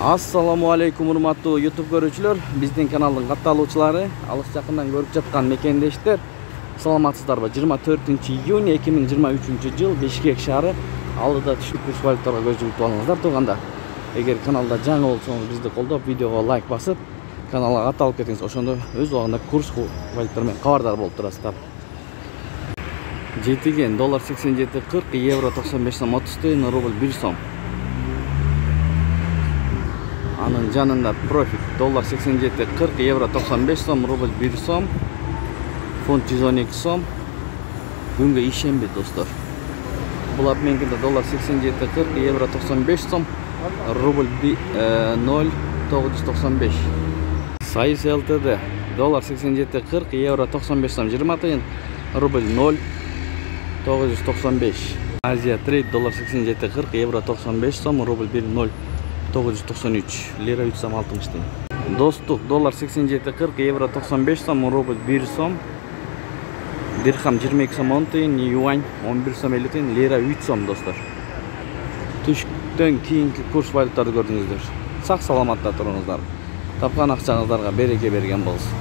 Assalamu alaikum урматтуу YouTube көрүүчүлөр, биздин каналдын катталуучулары, алыс жакындан көрүп жаткан мекендештер. Саламатсыздарбы? 24-июнь 2023 жыл Бишкек шаары алдыда түшүп курс валюталарга көз жүгүртүп алыңыздар турганда. Эгер каналда жаңы болсоңуз, бизди колдоп, видеого лайк басып, каналга катталып кетиңиз. Ошондо өз убагында курс валюталар менен кабардар болуп турасыздар. Жетиген доллар 87.40, евро 95 сом 30 тиын, рубль 1 сом. Анын жанында профит доллар 87.40, евро 95 сом, рубль 1 сом, фунт 112 сом. Бүгүнкү ишемби достор. Бул обменкинде доллар 87.40, евро 95 сом, рубль 0.995. Сайыс ЛТД доллар 87.40, евро 95 сом 20 тиын, рубль 0.995. Азия трейд доллар 87.40, евро 95 сом, рубль 1.993, лира 3 сом 60 тиын. Достук доллар 87.40, евро 95 сом, рубль 1 сом, дирхам 22 сом 10 тиын, юань 11 сом 50 тиын, лира 3 сом достор. Түштөн кийинки курс валюталарды көрдүңүздөр. Сак саламатта туруңуздар. Тапкан акчаңыздарга береке берген болсун.